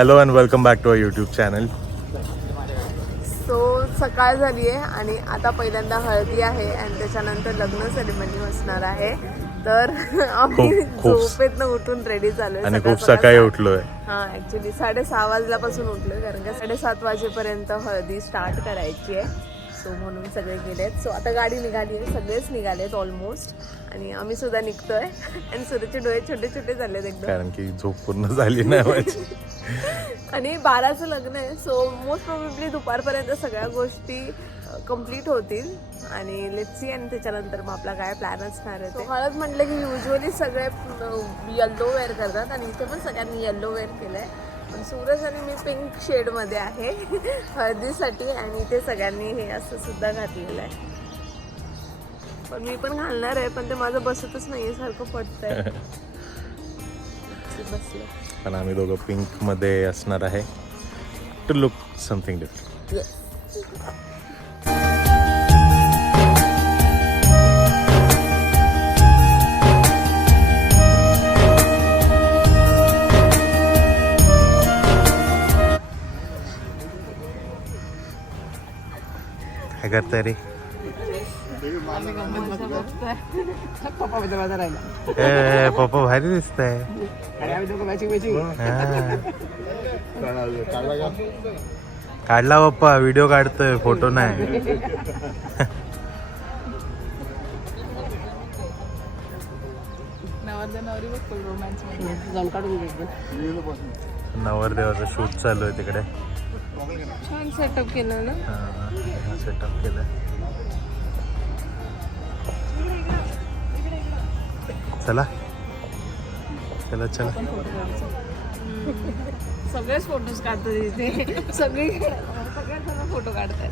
Hello and welcome back to our YouTube channel. So सकाळ झाली आहे आणि आता पहिल्यांदा हळदी आहे आणि त्याच्यानंतर लग्न सेरेमनी असणार आहे. तर आम्ही झोपेतनं उठून रेडी झालोय आणि खूप सकाळी उठलोय. हा ऍक्च्युली 6:30 वाजल्यापासून उठलोय कारण का 7:30 वाजेपर्यंत हळदी स्टार्ट करायची आहे. सो म्हणून सगळे गेलेत. सो आता गाडी निघाली आहे, सगळेच निघालेत ऑलमोस्ट आणि आम्ही सुद्धा निघतोय. आणि सूर्याचे डोळे छोटे छोटे झालेत एकदम कारण की झोप पूर्ण झाली नाही माझी. आणि 12चं लग्न आहे. सो मोस्ट प्रोबेबली दुपारपर्यंत सगळ्या गोष्टी कम्प्लीट होतील आणि लेट्स सी. आणि त्याच्यानंतर मग आपला काय प्लॅन असणार आहे. हळद म्हटलं की युजली सगळे येल्लो वेअर करतात आणि इथे पण सगळ्यांनी येल्लो वेअर केलंय. पण सूरज आणि मी पिंक शेडमध्ये आहे हळदीसाठी आणि ते सगळ्यांनी हे असं सुद्धा घातलेलं आहे. पण मी पण घालणार आहे पण ते माझं बसतच नाहीये, सारखं पडतंय. बसलं पण आम्ही दोघं पिंक मध्ये असणार आहे टू लुक समथिंग डिफरंट. काय करताय रे? पप्पा भारी दिसताय. काढला पप्पा, व्हिडिओ काढतोय, फोटो नाही. नवरदेवाचं शूट चालू आहे तिकडे. छान सेटअप केलं ना. सेटअप केलं. चला चला चला. सगळेच फोटोज काढतात इथे. सगळेजण फोटो काढतात.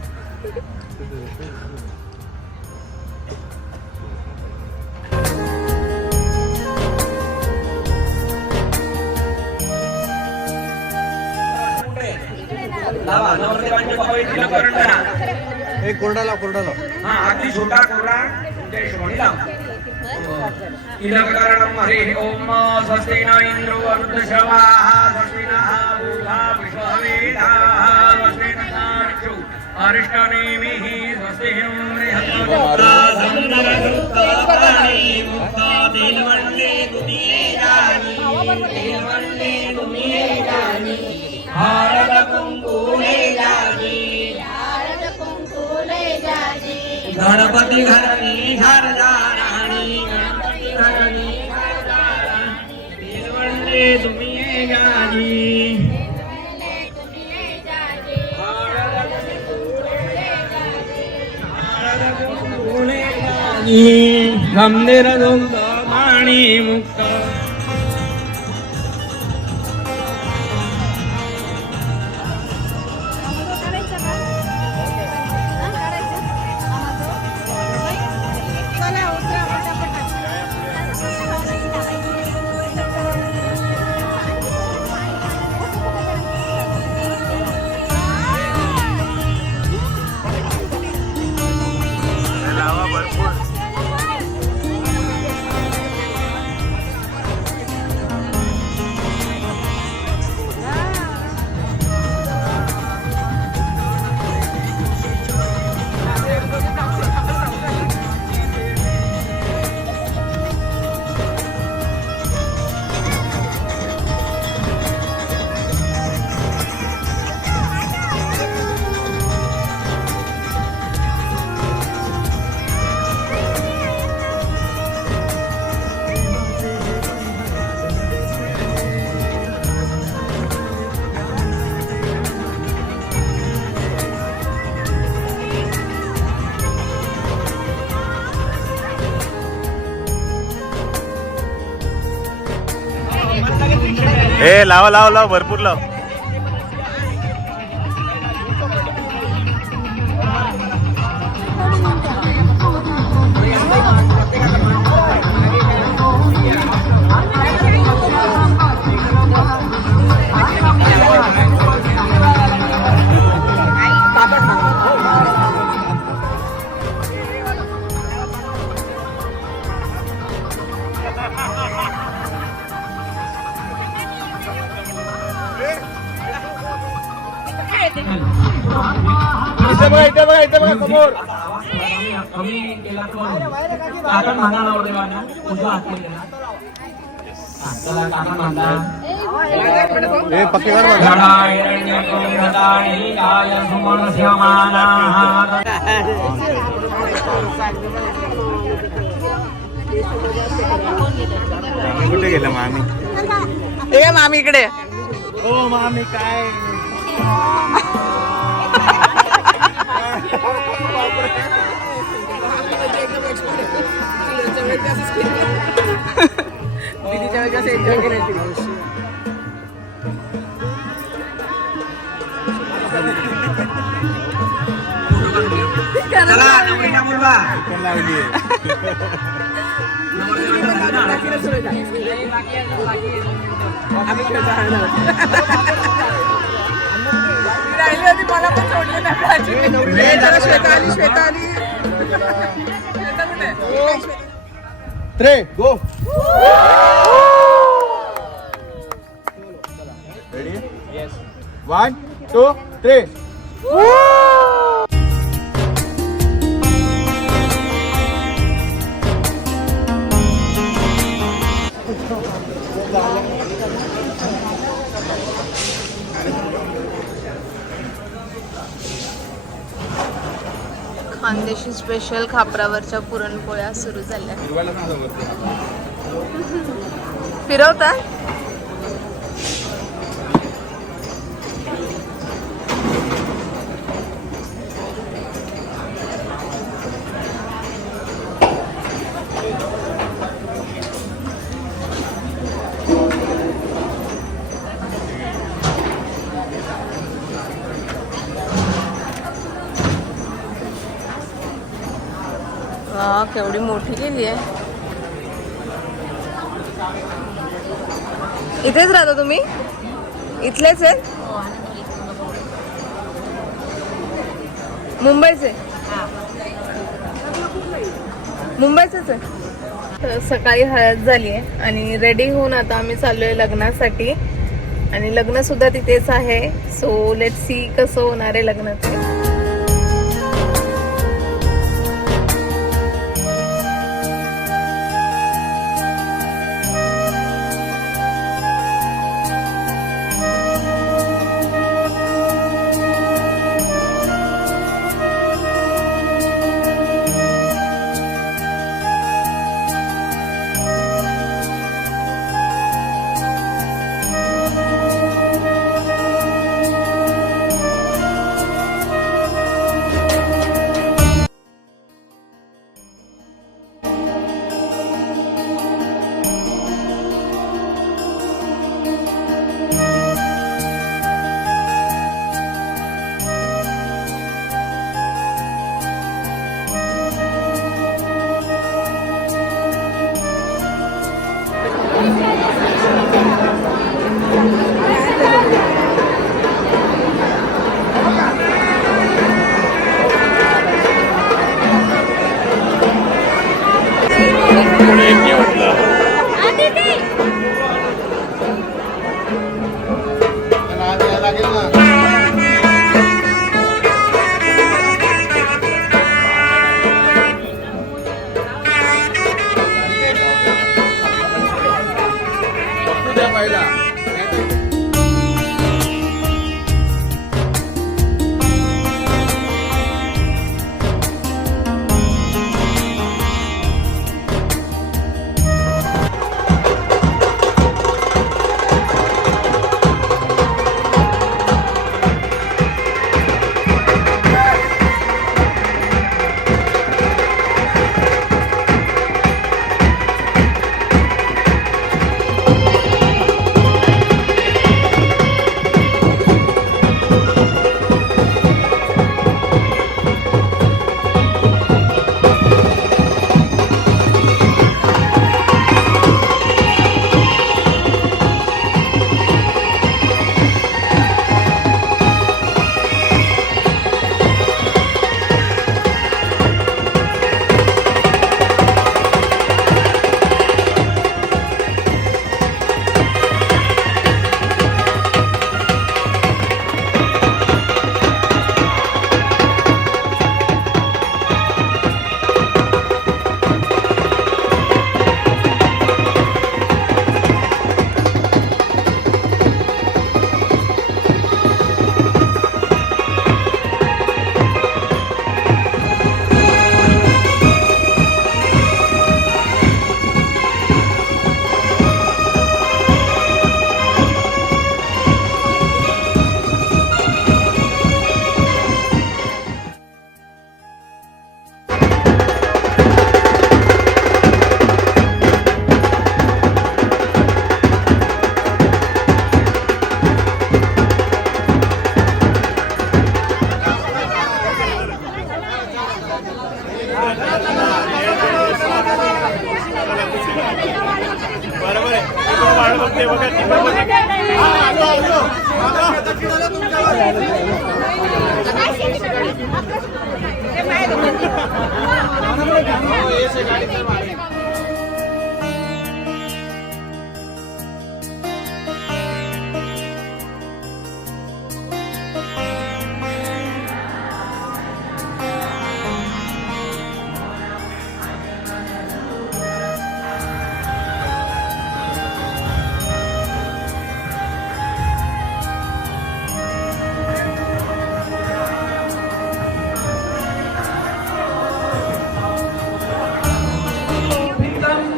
एक कोरडा लाव, कोरडा लाव. हा अगदी छोटा कोरडा तुमच्या हिशोबाने लाव. इलंकरणं हरिः ओम स्वस्ति न इंद्रो वरुणश्रवाः स्वस्ति नः पूषा विश्ववेदाः स्वस्ति नक्षु अरिष्टनेमिः स्वस्ति बृहस्पतिर्मुक्तानि मुक्ता दिलवंडे दुनिये जानी भारत कुंकुले जानी गणपति घरनी घर जा रानी गणपति घरनी घर जा रानी दिलवंडे तुम्ही जानी गंभीर दुग्ध पाणी मुक्त. ए लावा लावा लावा, भरपूर लाव. कमी केला काकण म्हणा नवरदेवांना उजवा हात केला चला काकण म्हणा धडा हिरण्यकं धडाणिकाय सुमनस्यमानाः कुठे गेला मामी? ए मामी इकडे. ओ मामी काय चला नवरीला बोलवा पण लावली राहिली होती मला पण सोडली नाही. श्वेता आली. त्रे गो रेडी 1 2 3 खानदेशी स्पेशल खापरावरच्या पुरणपोळ्या सुरू झाल्या. फिरवता केवढी मोठी केली आहे. इथेच राहता तुम्ही? इथलेच आहेत? मुंबईचे? मुंबईचेच आहे. तर सकाळी हळद झाली आहे आणि रेडी होऊन आता आम्ही चाललोय लग्नासाठी आणि लग्न सुद्धा तिथेच आहे. सो लेट्स सी कसं होणार आहे लग्नाचं.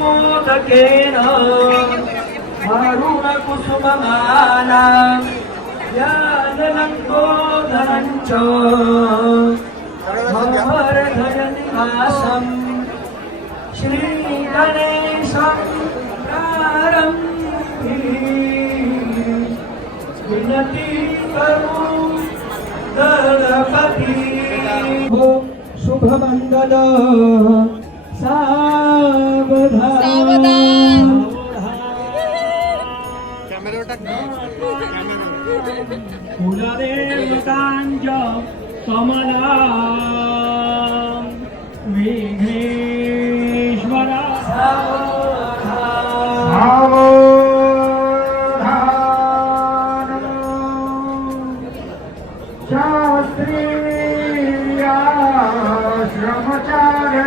मोदकेन अरुण कुसुममाला यादनन्दोदरञ्च हरधयनिवासं श्रीगणेशं प्रारम्भे विनती करू गणपती हो शुभमङ्गल सावधान कुलदेवतांच कमला विघ्नेश्वरा श्रमचार्य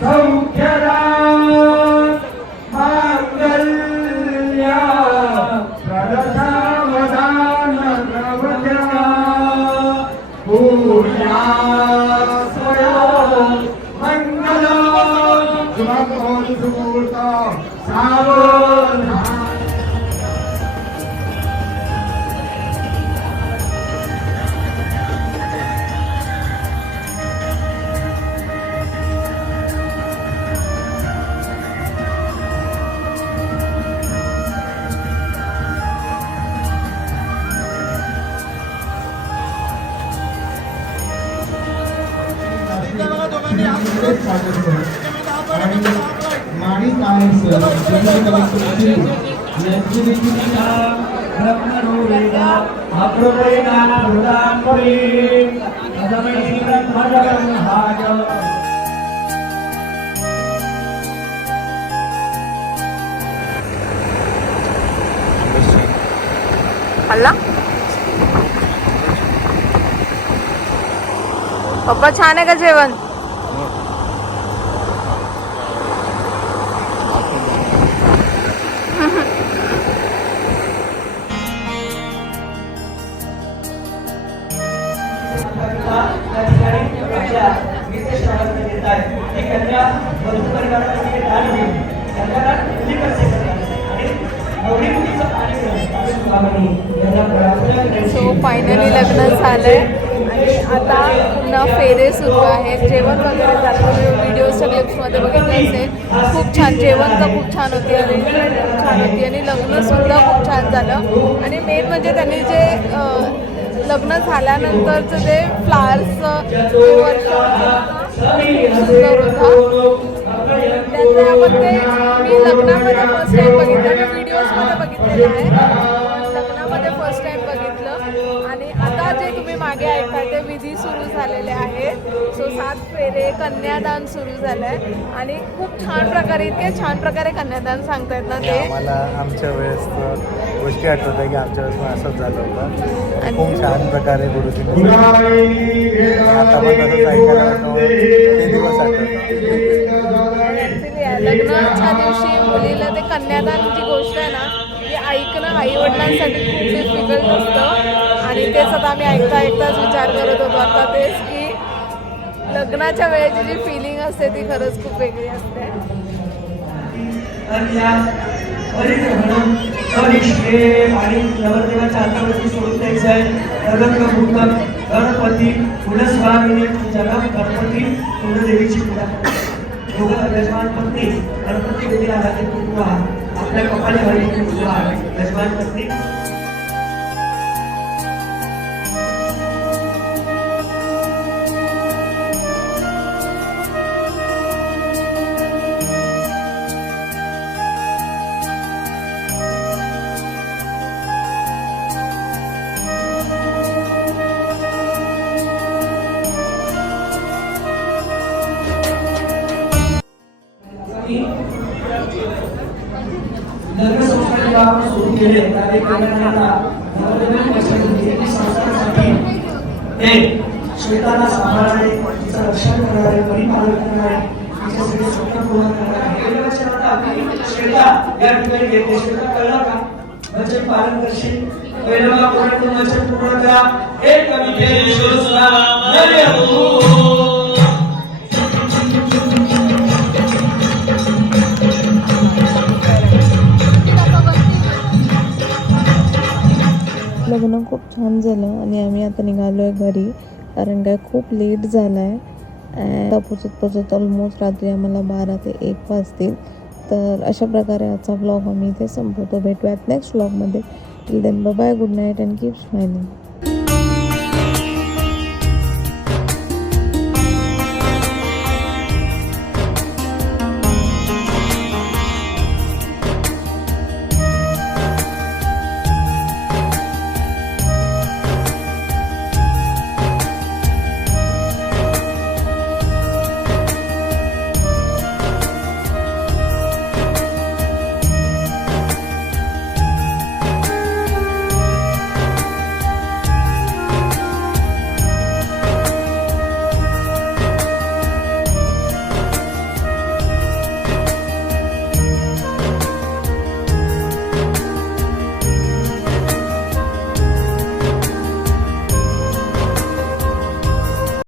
सौख्यदा मांगल्या प्रदसावधान प्रवचना पूजा मंगल सुमुहूर्त सावधान. माणिक आहे सर यांची देखील हल्ला पप्पा छान आहे का जेवण? सो फायनली लग्न झालंय आणि आता पुन्हा फेरे सुरू आहेत. जेवण वगैरे झालं, व्हिडिओच्या क्लिप्समध्ये बघितलं असेल. खूप छान जेवण तर खूप छान होती, अरेंजमेंट खूप छान होती आणि लग्नसुद्धा खूप छान झालं. आणि मेन म्हणजे त्यांनी जे लग्न झाल्यानंतरचं जे फ्लावर्सचं सुंदर होता त्याचं आपण ते मी लग्नामध्ये फर्स्ट टाईम बघितलं, मी व्हिडिओजमध्ये बघितलेलं आहे, लग्नामध्ये फर्स्ट टाईम बघितलं. आणि आता जे तुम्ही मागे ऐकताय ते विधी सुरू झालेले आहेत. सो 7 फेरे कन्यादान सुरू झालं आहे आणि खूप छान प्रकारे, इतके छान प्रकारे कन्यादान सांगतायत ना ते. मला आमच्या वेळेस गोष्टी आठवत आहे की आमच्या वेळेस पण असंच झालं होतं. खूप छान प्रकारे गुरुजींनी आता पण तसंच ऐकायला वाटतं ते दिवस आठवतात. लग्नाच्या दिवशी मुलीला ते कन्यादान जी गोष्ट आहे ना ती ऐकणं आईवडिलांसाठी खूप डिफिकल्ट असतं आणि तेच आता आम्ही ऐकताच विचार करत होतो आता तेच की लग्नाच्या वेळेची जी फिलिंग असते ती खरंच खूप वेगळी असते. आणि नवरदेवाच्या हातावरती सोडून द्यायचं आहे. गणपती कुलस्वामिनी जगम गणपती कुलदेवीची पूजा. यजमान पत्नी गणपती देवीला हाती कुंकू आपल्या कपाली हळदी कुंकू यजमान पत्नी केले कार्य करणाऱ्यांना नवनवीन वर्षातील संस्थांसाठी एक श्वेताला सांभाळणारे तिचं रक्षण करणारे परिपालन करणारे तिचे सगळे स्वप्न पूर्ण करणारे हे लक्षात आता आपली श्वेता या ठिकाणी येते. श्वेता कळलं का? वचन पालन करशील पहिलं बा कोणाकडून वचन पूर्ण करा. एक कमी विश्वसना नव्हे हो. लग्न खूप छान झालं आणि आम्ही आता निघालो आहे घरी, कारण काय खूप लेट झाला आहे. पोचत ऑलमोस्ट रात्री आम्हाला 12 ते 1 वाजतील. तर अशा प्रकारे आजचा ब्लॉग आम्ही इथे संपवतो. भेटूयात नेक्स्ट ब्लॉगमध्ये. Till then bye, good night and keep smiling.